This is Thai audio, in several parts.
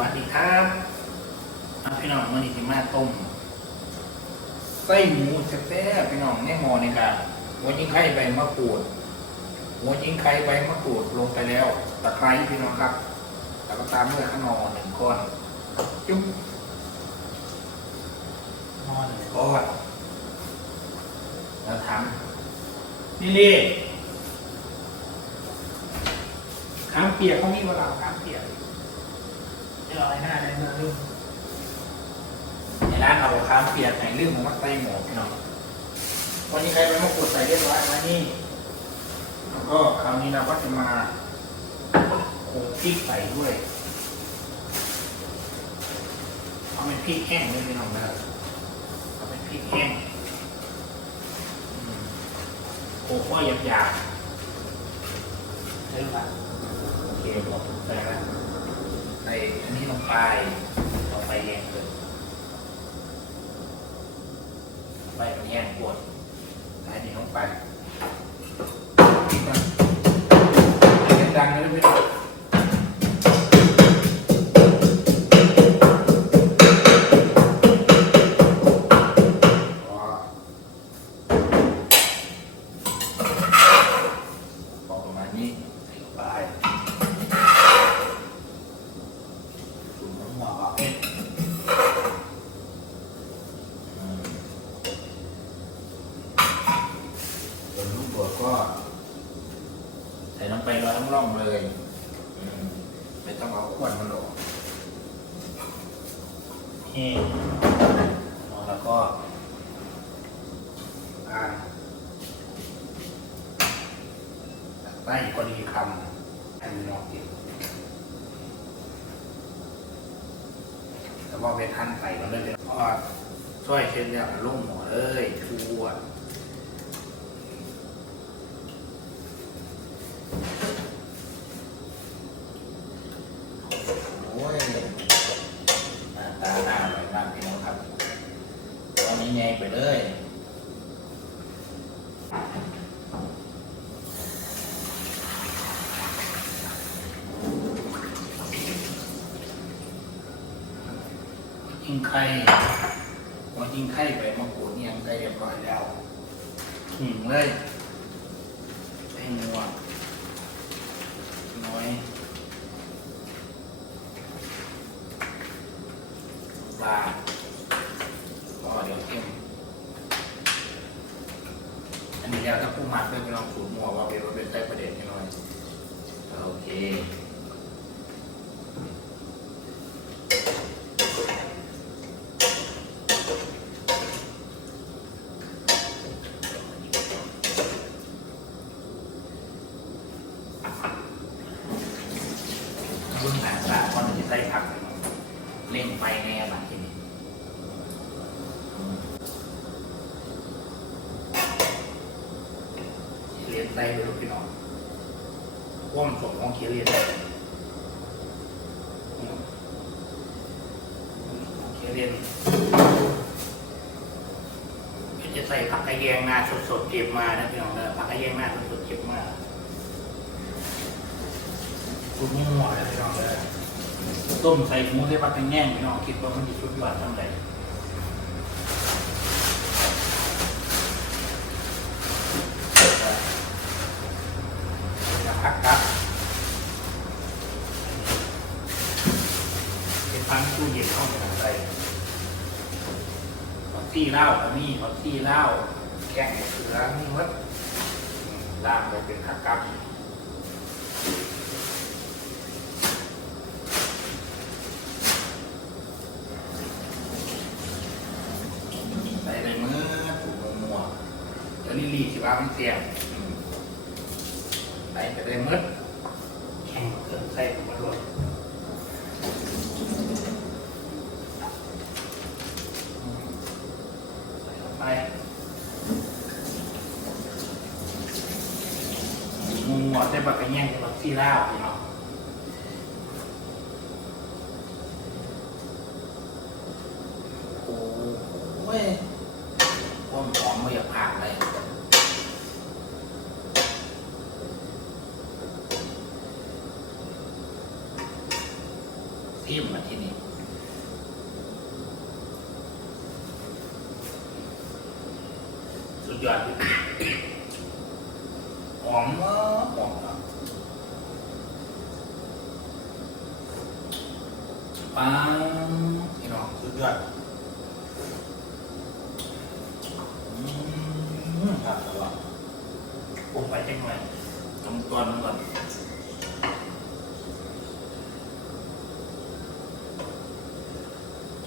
วัสดีครับเอาพี่น้องมื่อนี้สิมาต้มไส้หมูแซ่บๆพี่น้องในหมอนี่ครับหัวยิงไข่ใบมะกรูดหัวยิงไข่ใบมะกรูดลงไปแล้วตะไคร้พี่น้องครับแล้วก็ตามด้วยขนอหนึ่งก้อนจุ๊บนอนเลยก้อนแล้วทำนี่เลยข้ามเปียกเขามีเวลาข้ามเปียก เดี๋ยวอะไรหน้าได้เมือรุ่งในร้านเอาข้ามเปียกในเรื่องของมัดไส้หมูพี่น้องวันนี้ใครไปมากดใส่เรียบร้อยแล้วนี่แล้วก็คราวนี้เราก็จะมาโขลกพริกใส่ด้วยเอาเป็นพริกแห้งเลยพี่น้องนะเอาเป็นพริกแห้งโขลกว่าหยาบเรื่องละๆโอเคบอกใส่แล้วใส่ อันนี้ลงไปเอาไปแห้งเลยไปมันแห้งปวดใส่อันนี้ลงไปพริกดังเลยไม่ต้อง ก็ใส่ลงไปร้อยทั้งร่องเลยมไม่ต้องเอาขวดมันออกนี่แล้วก็อ่านใต้พอดีคำอันนี้ลองกินแต่ว่าไปท่านใส่ก็เลยเลยเพราะว่าช่วยเช่นเนี่ยลุ่มหัวเลยทั่วโอ้ยหน้าตาหน้าอร่อยมากพี่น้องครับตอนนี้ไงไปเลย ยิงไข่หัวยิงไข่ไปมะกรูดเนี่ยใส่เรียบร้อยแล้วขิงเลยให้นัวน้อยปลาก็เดี๋ยวเข้มอันนี้แล้วถ้าผู้หมักด้วยไปลองสูตรมัวว่าเป็นว่าเป็นใต้ประเด็นนิดหน่อยโอเค เบื้องหน้าตาก่อนที่ใส่ผักเล่ง ไปในอบัตรที่นี่เรียนใส่ไปลูกพี่น้องว่อมสมของเขียนเรียนเขียนเรียนจะใส่ผักกระแยงนาสดๆเก็บมานะพี่น้องเนอะผักกระแยงนาสดๆเก็บมาคุณมั่วเลยพี่น้องเลย ต้มใส่หมูได้ปักเป็นแง่งพี่น้องคิดว่ามันจะชุดยอดทำไรพักครับเป็นพันตู้เย็นเข้าไปทางใดผักซี่เหล้าก็มีผักซี่เหล้าแกงเสือมีมัดอืมลากไปเป็นผักกับ ใส่ในมือถูกมัวๆแล้ วนี่รีสิว่ามันเสียงใส่ไปได้มืดแข่งเครื่องใส่ผมมาด้วยใส่ลงไปมัวๆใส่บักกระแยงใส่บักซี่ล่าอย่างโอ้ยความหอมไม่อยากผ่านเลย ซีมพ์มาที่นี่สุดยอดหอมมากหอมมากปังพี่น้องสุดยอดอืมครับตลอดปรุงไปจังหน่อยตรงตัวมันก่อน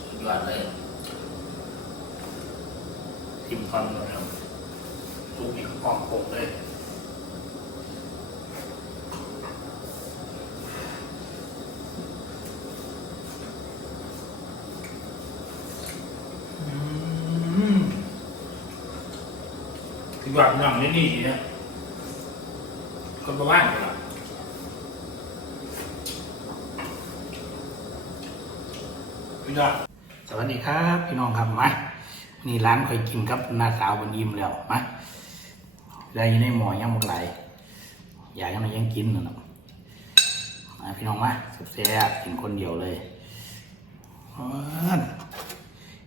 สุดยอดเลยทิมตอนเลยครับลู กนี่ก็กองโคกเลยอืมคือแบบหนังนี่นี่เนี่ยคนประมาณกันละพี่น้องสวัสดีครับ พี่น้องครับมานี่ร้านคอยกินครับหน้าสาวบนยิ้มแล้วมา ได้ยินในหมอยังหมดไหลยอยากยังไงยังกินน่ะเนะพี่น้องมาแซ่บกินคนเดียวเลยอ้าว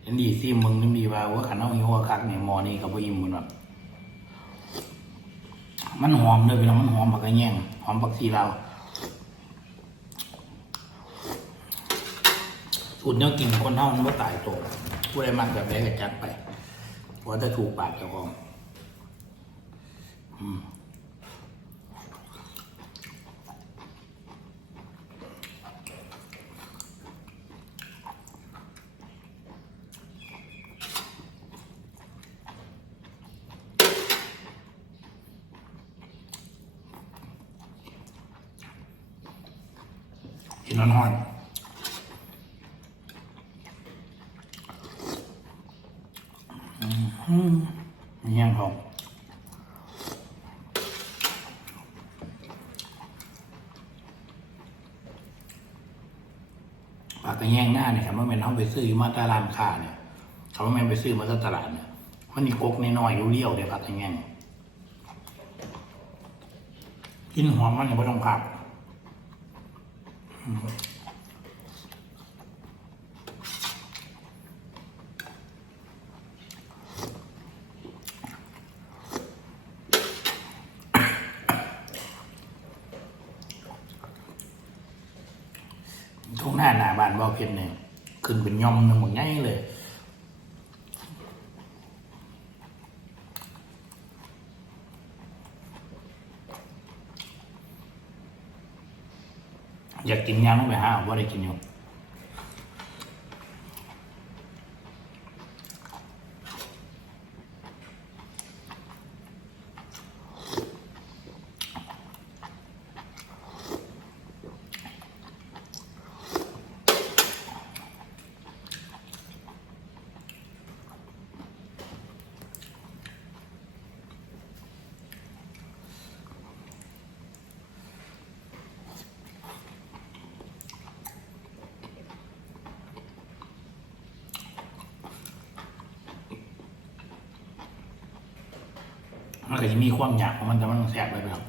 เห็นดีซิมึงนี่มีว่าว่าขันเอาหิวคักเนี่ยหมอนี่กับพ่ยิ้มมันแบบมันหอมเลยพี่น้องมันหอมผักกระแยงหอมผักชีลาวสูตรเนี้ยกินคนเท่านั้นว่ตายโตผู้ใดมันแบบไหนก็จัดไปว่าจะถูกปากเจ้าของอืม กินร้อนๆอืมมัน ไปแย่งหน้าเนี่ยครับว่าเป็นเขาไปซื้อมาตลาดค้าเนี่ยเขาว่าแม่นไปซื้อมาจาตลาดเนี่ยมันมีกกน้อยๆเรียวๆเดี๋ยวพักไปแยงกินหอมมันอย่าไปต้องผัก ทุกหน้าหน้า บ้านบ่อเพชรเนี่ยขึ้นเป็นย่อมหนึ่งหมดง่ายเลยอยากกินยังต้องไปหาว่าได้กินอยู่ มันก็จะมีความหยาบของมันแต่มันแสบเลยไปครับ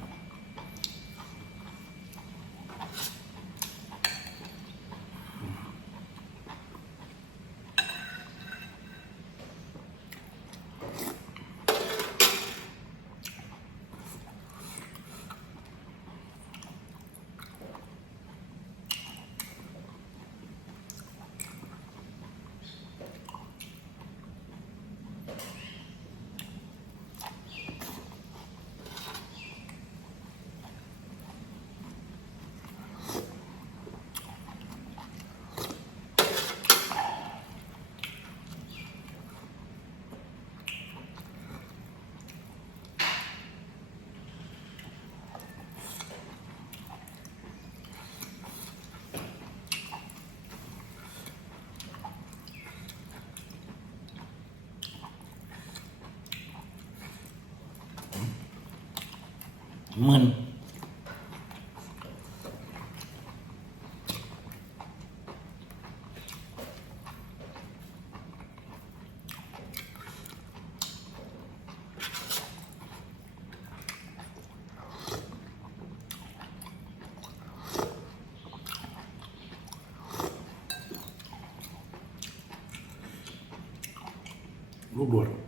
Men. bubur. Bueno.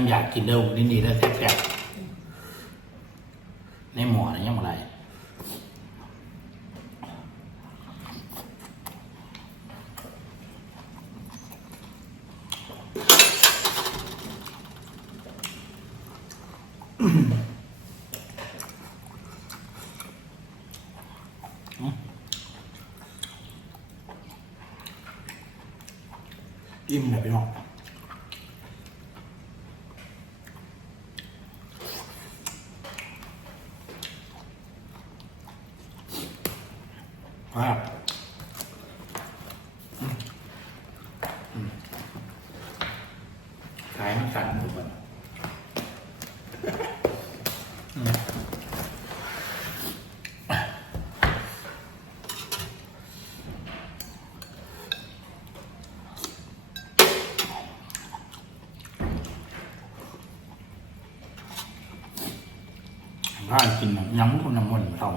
ำอยากกินเร็วนี่นี่แล้วแซ่บๆในหมอนะยำอะไรอิ่มเลยพี่น้องครับอืมอืมขายมันสั่นทุกคนอืม ถ้ากินน้ำยำคนน้ำมันเท่า